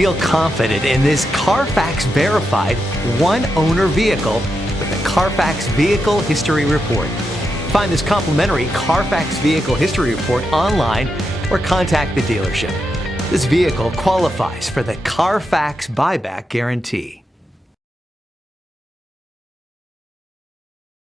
Feel confident in this Carfax verified one-owner vehicle with a Carfax Vehicle History Report. Find this complimentary Carfax Vehicle History Report online or contact the dealership. This vehicle qualifies for the Carfax Buyback Guarantee.